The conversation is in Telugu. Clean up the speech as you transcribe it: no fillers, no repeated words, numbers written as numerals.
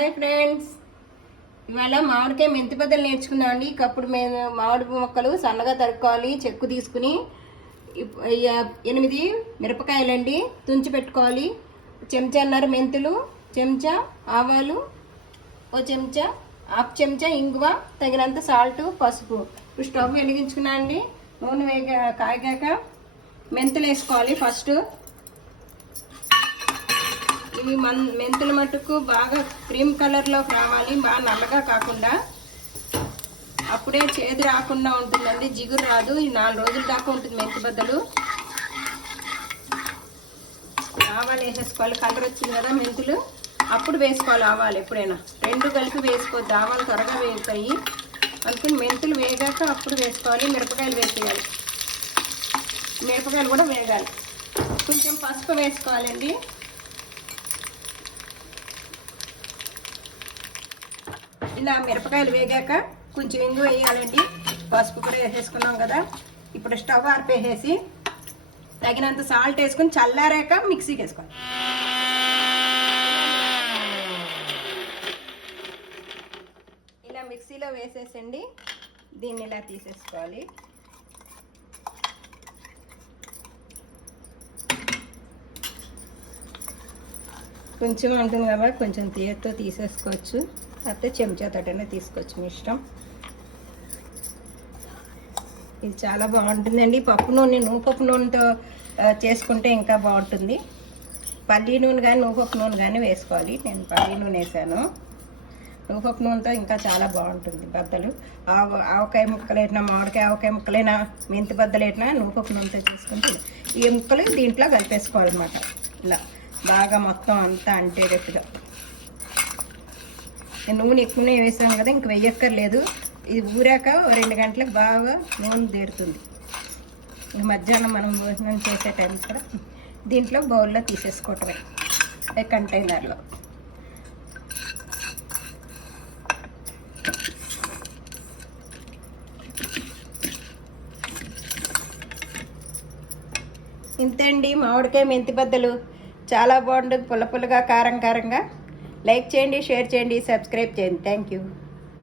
హాయ్ ఫ్రెండ్స్, ఇవాళ మామిడికాయ మెంతి బద్దలు నేర్చుకుందామండి. కప్పుడు మేము మామిడి మొక్కలు సన్నగా తరుక్కోవాలి. చెక్కు తీసుకుని 8 మిరపకాయలండి తుంచి పెట్టుకోవాలి. చెంచాన్నర మెంతులు, చెంచా ఆవాలు, ఓ చెంచా హాఫ్ చెంచా ఇంగువ, తగినంత సాల్ట్, పసుపు. ఇప్పుడు స్టవ్ వెలిగించుకున్నా అండి. నూనె కాగాక మెంతులు వేసుకోవాలి. ఫస్ట్ ఇవి మెంతుల మట్టుకు బాగా క్రీమ్ కలర్లోకి రావాలి, బాగా నల్లగా కాకుండా. అప్పుడే చేదు రాకుండా ఉంటుందండి, జిగురు రాదు. ఈ 4 రోజుల దాకా ఉంటుంది మెంతి బద్దలు. ఆవాలు వేసేసుకోవాలి. కలర్ వచ్చింది కదా మెంతులు, అప్పుడు వేసుకోవాలి ఆవాలు. ఎప్పుడైనా 2 కలిపి వేసుకోవద్దు, ఆవాలు త్వరగా వేగుతాయి. అందుకని మెంతులు వేగాక అప్పుడు వేసుకోవాలి. మిరపకాయలు వేసేయాలి, మిరపకాయలు కూడా వేగాలి. కొంచెం పసుపు వేసుకోవాలండి. ఇలా మిరపకాయలు వేగాక కొంచెం ఇంగు వేయాలండి. పసుపు కూడా వేసేసుకున్నాం కదా. ఇప్పుడు స్టవ్ ఆర్పేసేసి తగినంత సాల్ట్ వేసుకుని చల్లారాక మిక్సీకి వేసుకోవాలి. ఇలా మిక్సీలో వేసేసండి. దీన్ని ఇలా తీసేసుకోవాలి. కొంచెం ఉంటుంది కాబట్టి కొంచెం తీయతో తీసేసుకోవచ్చు, లేకపోతే చెంచాతోటనే తీసుకోవచ్చు, మీ ఇష్టం. ఇది చాలా బాగుంటుందండి. పప్పు నూనె, నూనెపప్పు నూనెతో చేసుకుంటే ఇంకా బాగుంటుంది. పల్లి నూనె కానీ నూనెపప్పు నూనె కానీ వేసుకోవాలి. నేను పల్లి నూనె వేసాను. నూనెపప్పు నూనెతో ఇంకా చాలా బాగుంటుంది బద్దలు. ఆవకాయ ముక్కలు వేసినా, మామిడికాయ ఆవకాయ ముక్కలైనా, మెంతి బద్దలు వేసినా నూనెపప్పు నూనెతో చేసుకుంటే ఈ ముక్కలు దీంట్లో కలిపేసుకోవాలన్నమాట. ఇలా బాగా మొత్తం అంతా అంటేటట్టుగా. నూనె ఎక్కువనే వేసాం కదా, ఇంక వెయ్యక్కర్లేదు. ఇది ఊరాక 2 గంటలకు బాగా నూనె తీరుతుంది. మధ్యాహ్నం మనం భోజనం చేసే టైం కూడా దీంట్లో బౌల్లో తీసేసుకోవటమే, కంటైనర్లో. ఇంతే అండి మామిడికాయ మెంతి బద్దలు. చాలా బాగుంటుంది, పుల్ల పుల్లగా, కారం కారంగా. లైక్ చేయండి, షేర్ చేయండి, సబ్స్క్రైబ్ చేయండి. Thank you.